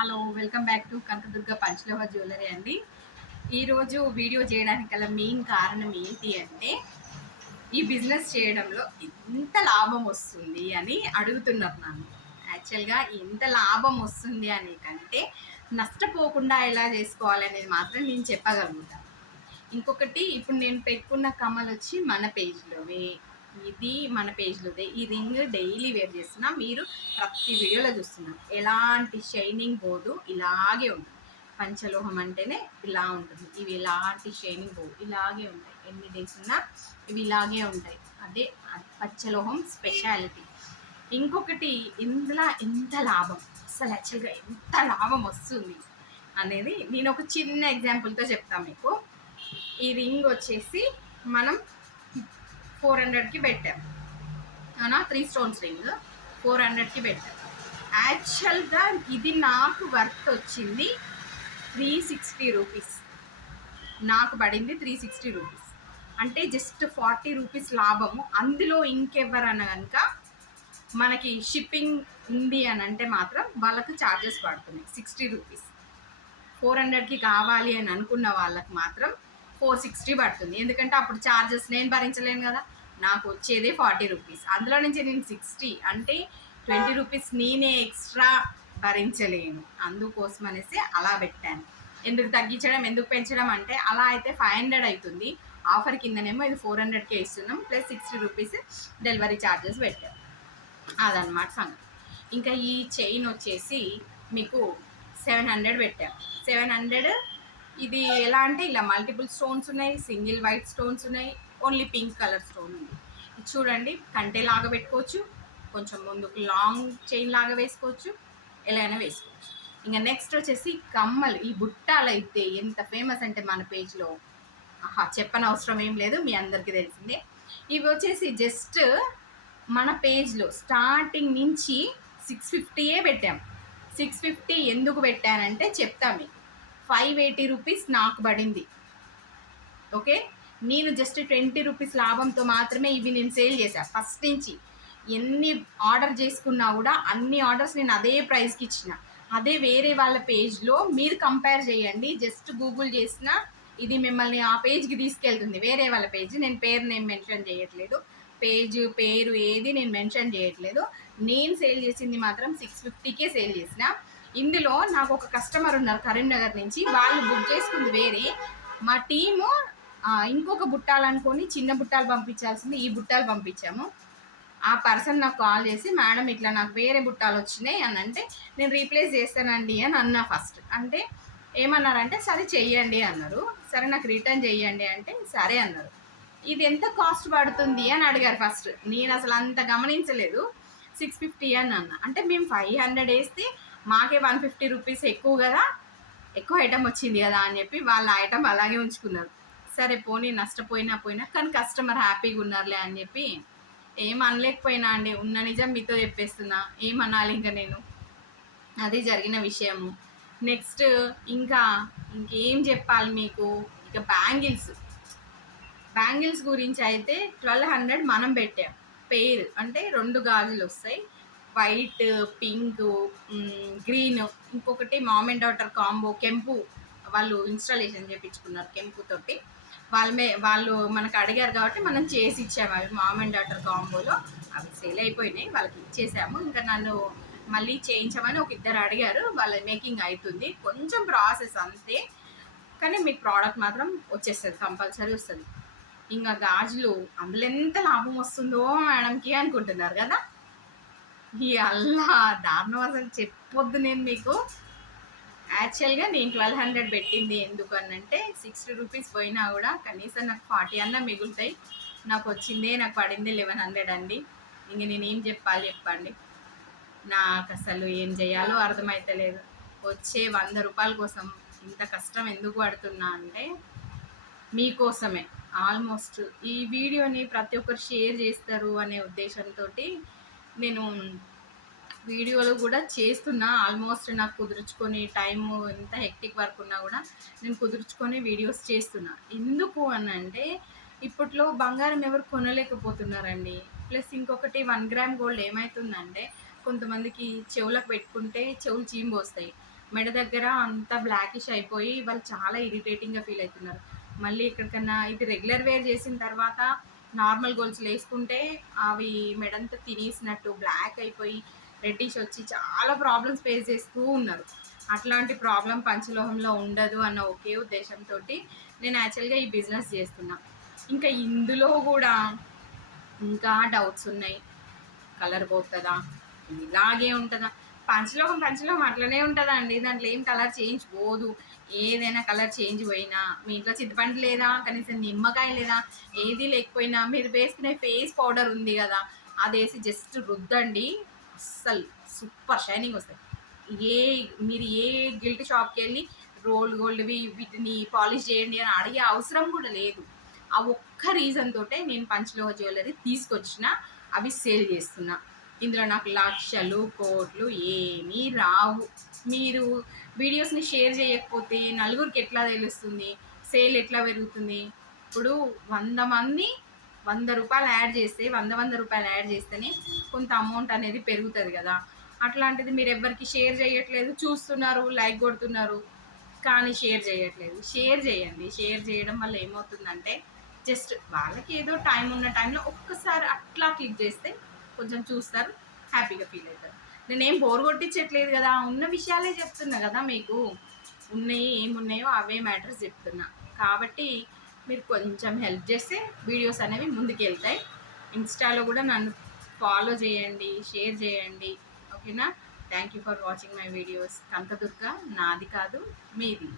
Hello, welcome back to Kanakadurga Panchaloha jewellery అండి. ఈరోజు video చేయడానికి గల మెయిన్ కారణం ఏంటి అంటే, ఈ బిజినెస్ చేయడంలో ఎంత లాభం వస్తుంది అని అడుగుతున్నారు నన్ను. యాక్చువల్గా ఎంత లాభం వస్తుంది అనే కంటే నష్టపోకుండా ఎలా చేసుకోవాలనేది మాత్రం నేను చెప్పగలుగుతాను. ఇంకొకటి, ఇప్పుడు నేను పెట్టుకున్న కమ్మలు వచ్చి మన పేజ్లోవే, ఇది మన పేజ్లోదే. ఈ రింగ్ డైలీ వేర్ చేస్తున్నా, మీరు ప్రతి వీడియోలో చూస్తున్నారు. ఎలాంటి షైనింగ్ పోదు, ఇలాగే ఉంటుంది. పంచలోహం అంటేనే ఇలా ఉంటుంది. ఇవి ఎలాంటి షైనింగ్ పోదు, ఇలాగే ఉంటాయి. ఎన్ని డేస్ ఉన్నా ఇవి ఇలాగే ఉంటాయి. అదే పంచలోహం స్పెషాలిటీ. ఇంకొకటి, ఇందులో ఎంత లాభం, అసలు యాక్చువల్గా ఎంత లాభం వస్తుంది అనేది నేను ఒక చిన్న ఎగ్జాంపుల్తో చెప్తాను మీకు. ఈ రింగ్ వచ్చేసి మనం 400కి పెట్టాం, అవునా? 3 స్టోన్స్ రింగ్ 400కి పెట్టాం. యాక్చువల్గా ఇది నాకు వర్త్ వచ్చింది 360 రూపీస్. నాకు పడింది 360 రూపీస్. అంటే జస్ట్ 40 రూపీస్ లాభము. అందులో ఇంకెవరన్నా కనుక మనకి షిప్పింగ్ ఉంది అని అంటే మాత్రం వాళ్ళకు ఛార్జెస్ పడుతున్నాయి 60 రూపీస్. 400కి కావాలి అని అనుకున్న వాళ్ళకి మాత్రం 460 పడుతుంది. ఎందుకంటే అప్పుడు ఛార్జెస్ నేను భరించలేను కదా, నాకు వచ్చేదే 40 రూపీస్. అందులో నుంచి నేను 60 అంటే 20 రూపీస్ నేనే ఎక్స్ట్రా భరించలేను. అందుకోసం అనేసి అలా పెట్టాను. ఎందుకు తగ్గించడం, ఎందుకు పెంచడం అంటే, అలా అయితే 500 అవుతుంది. ఆఫర్ కిందనేమో ఇది 400కే ఇస్తున్నాం, ప్లస్ 60 రూపీస్ డెలివరీ ఛార్జెస్ పెట్టాం. అదనమాట సంగతి. ఇంకా ఈ చైన్ వచ్చేసి మీకు 700 పెట్టాం. 700 ఇది ఎలా అంటే, ఇలా మల్టిపుల్ స్టోన్స్ ఉన్నాయి, సింగిల్ వైట్ స్టోన్స్ ఉన్నాయి, ఓన్లీ పింక్ కలర్ స్టోన్ ఉంది. ఇది చూడండి, కంటే లాగా పెట్టుకోవచ్చు, కొంచెం ముందుకు లాంగ్ చైన్ లాగా వేసుకోవచ్చు, ఎలా అయినా వేసుకోవచ్చు. ఇంకా నెక్స్ట్ వచ్చేసి కమ్మలు. ఈ బుట్టాలు అయితే ఎంత ఫేమస్ అంటే మన పేజ్లో చెప్పనవసరం ఏం లేదు, మీ అందరికీ తెలిసిందే. ఇవి వచ్చేసి జస్ట్ మన పేజ్లో స్టార్టింగ్ నుంచి 650 పెట్టాం. 650 ఎందుకు పెట్టానంటే చెప్తా మీకు. 580 రూపీస్ నాకు పడింది. ఓకే, నేను జస్ట్ 20 రూపీస్ లాభంతో మాత్రమే ఇవి నేను సేల్ చేశాను. ఫస్ట్ నుంచి ఎన్ని ఆర్డర్ చేసుకున్నా కూడా అన్ని ఆర్డర్స్ నేను అదే ప్రైస్కి ఇచ్చిన. అదే వేరే వాళ్ళ పేజ్లో మీరు కంపేర్ చేయండి, జస్ట్ గూగుల్ చేసినా ఇది మిమ్మల్ని ఆ పేజ్కి తీసుకెళ్తుంది. వేరే వాళ్ళ పేజ్, నేను పేరు నేను మెన్షన్ చేయట్లేదు, పేజ్ పేరు ఏది నేను మెన్షన్ చేయట్లేదు. నేను సేల్ చేసింది మాత్రం 650కే సేల్ చేసిన. ఇందులో నాకు ఒక కస్టమర్ ఉన్నారు కరీంనగర్ నుంచి, వాళ్ళు బుక్ చేసుకుంది వేరే. మా టీము ఇంకొక బుట్టాలు అనుకొని చిన్న బుట్టాలు పంపించాల్సింది ఈ బుట్టాలు పంపించాము. ఆ పర్సన్ నాకు కాల్ చేసి, మేడం ఇట్లా నాకు వేరే బుట్టాలు వచ్చినాయి అని అంటే, నేను రీప్లేస్ చేస్తానండి అని అన్నా ఫస్ట్. అంటే ఏమన్నారంటే, సరే చెయ్యండి అన్నారు. సరే నాకు రిటర్న్ చెయ్యండి అంటే సరే అన్నారు. ఇది ఎంత కాస్ట్ పడుతుంది అని అడిగారు ఫస్ట్. నేను అసలు అంత గమనించలేదు. 650 అని అన్న. అంటే మేము 500 వేస్తే మాకే 150 రూపీస్ ఎక్కువ కదా, ఎక్కువ ఐటమ్ వచ్చింది కదా అని చెప్పి వాళ్ళ ఐటమ్ అలాగే ఉంచుకున్నారు. సరే పోనీ, నష్టపోయినా కానీ కస్టమర్ హ్యాపీగా ఉన్నారులే అని చెప్పి ఏం అనలేకపోయినా అండి. ఉన్న నిజం మీతో చెప్పేస్తున్నా, ఏమనాలి ఇంకా నేను. అది జరిగిన విషయము. నెక్స్ట్ ఇంకేం చెప్పాలి మీకు. ఇక బ్యాంగిల్స్ గురించి అయితే 1200 మనం పెట్టాం. పెయిర్ అంటే 2 గాజులు వస్తాయి, వైట్, పింక్, గ్రీన్. ఇంకొకటి మామ్ అండ్ డాటర్ కాంబో, కెంపు వాళ్ళు ఇన్స్టాలేషన్ చేయించుకున్నారు కెంపుతోటి. వాళ్ళు మనకు అడిగారు కాబట్టి మనం చేసి ఇచ్చాము. అవి మామ్ అండ్ డాటర్ కాంబోలో అవి సేల్ అయిపోయినాయి, వాళ్ళకి ఇచ్చేసాము. ఇంకా నన్ను మళ్ళీ చేయించమని ఒక ఇద్దరు అడిగారు, వాళ్ళ మేకింగ్ అవుతుంది, కొంచెం ప్రాసెస్ అంతే. కానీ మీకు ప్రోడక్ట్ మాత్రం వచ్చేస్తుంది, కంపల్సరీ వస్తుంది. ఇంకా గాజులు, అందులో ఎంత లాభం వస్తుందో మేడంకి అనుకుంటున్నారు కదా. ఈ అల్లా దారుణం అసలు చెప్పొద్దు నేను మీకు. యాక్చువల్గా నేను 1200 పెట్టింది ఎందుకు అనంటే, 60 రూపీస్ పోయినా కూడా కనీసం నాకు 40 అన్న మిగులుతాయి. నాకు వచ్చిందే, నాకు పడింది 1100 అండి. ఇంక నేనేం చెప్పండి. నాకు అసలు ఏం చేయాలో అర్థమవుతలేదు. వచ్చే 100 రూపాయల కోసం ఇంత కష్టం ఎందుకు పడుతున్నా అంటే మీకోసమే. ఆల్మోస్ట్ ఈ వీడియోని ప్రతి ఒక్కరు షేర్ చేస్తారు అనే ఉద్దేశంతో నేను వీడియోలు కూడా చేస్తున్నా. ఆల్మోస్ట్ నాకు కుదుర్చుకొని, టైము ఎంత హెక్టిక్ వర్క్ ఉన్నా కూడా నేను కుదుర్చుకొని వీడియోస్ చేస్తున్నా. ఎందుకు అని అంటే, ఇప్పట్లో బంగారం ఎవరు కొనలేకపోతున్నారండి. ప్లస్ ఇంకొకటి, 1 గ్రామ్ గోల్డ్ ఏమవుతుందంటే, కొంతమందికి చెవులకు పెట్టుకుంటే చెవులు చీంబు వస్తాయి. మెడ దగ్గర అంతా బ్లాకిష్ అయిపోయి వాళ్ళు చాలా ఇరిటేటింగ్గా ఫీల్ అవుతున్నారు. మళ్ళీ ఎక్కడికన్నా ఇది రెగ్యులర్ వేర్ చేసిన తర్వాత నార్మల్ గోల్స్లు వేసుకుంటే అవి మెడంతా తినేసినట్టు బ్లాక్ అయిపోయి రెడ్డిష్ వచ్చి చాలా ప్రాబ్లమ్స్ ఫేస్ చేస్తూ ఉన్నారు. అట్లాంటి ప్రాబ్లం పంచలోహంలో ఉండదు అన్న ఒకే ఉద్దేశంతో నేను యాక్చువల్గా ఈ బిజినెస్ చేస్తున్నా. ఇంకా ఇందులో కూడా ఇంకా డౌట్స్ ఉన్నాయి. కలర్ పోతుందా, ఇలాగే ఉంటుందా? పంచలోహం అట్లనే ఉంటుందండి. దాంట్లో ఏం కలర్ చేంజ్ పోదు. ఏదైనా కలర్ చేంజ్ పోయినా, మీ ఇంట్లో చింతపండు లేదా, కనీసం నిమ్మకాయ లేదా, ఏది లేకపోయినా మీరు వేసుకునే ఫేస్ పౌడర్ ఉంది కదా, అది వేసి జస్ట్ రుద్దండి, అస్సలు సూపర్ షైనింగ్ వస్తుంది. మీరు ఏ గిల్ట్ షాప్కి వెళ్ళి గోల్డ్వి వీటిని పాలిష్ చేయండి అని అడిగే అవసరం కూడా లేదు. ఆ ఒక్క రీజన్ తోటే నేను పంచలోహ జ్యువెలరీ తీసుకొచ్చిన, అవి సేల్ చేస్తున్నా. ఇందులో నాకు లక్షలు కోట్లు ఏమీ రావు. మీరు వీడియోస్ని షేర్ చేయకపోతే నలుగురికి ఎట్లా తెలుస్తుంది? సేల్ ఎట్లా పెరుగుతుంది? ఇప్పుడు 100 మంది 100 రూపాయలు యాడ్ చేస్తే 100 రూపాయలు యాడ్ చేస్తేనే కొంత అమౌంట్ అనేది పెరుగుతుంది కదా. అట్లాంటిది మీరు ఎవ్వరికి షేర్ చేయట్లేదు, చూస్తున్నారు, లైక్ కొడుతున్నారు, కానీ షేర్ చేయట్లేదు. షేర్ చేయండి. షేర్ చేయడం వల్ల ఏమవుతుందంటే జస్ట్ వాళ్ళకి ఏదో టైం ఉన్న టైంలో ఒక్కసారి అట్లా క్లిక్ చేస్తే కొంచెం చూస్తారు, హ్యాపీగా ఫీల్ అవుతారు. నేనేం బోర్ కొట్టించట్లేదు కదా, ఉన్న విషయాలే చెప్తున్నా కదా మీకు. ఉన్నాయి ఏమున్నాయో అవే మ్యాటర్స్ చెప్తున్నా. కాబట్టి మీరు కొంచెం హెల్ప్ చేస్తే వీడియోస్ అనేవి ముందుకు వెళ్తాయి. ఇన్స్టాలో కూడా నన్ను ఫాలో చేయండి, షేర్ చేయండి. ఓకేనా? Thank you for watching my videos. Kanakadurga నాది కాదు, మీది.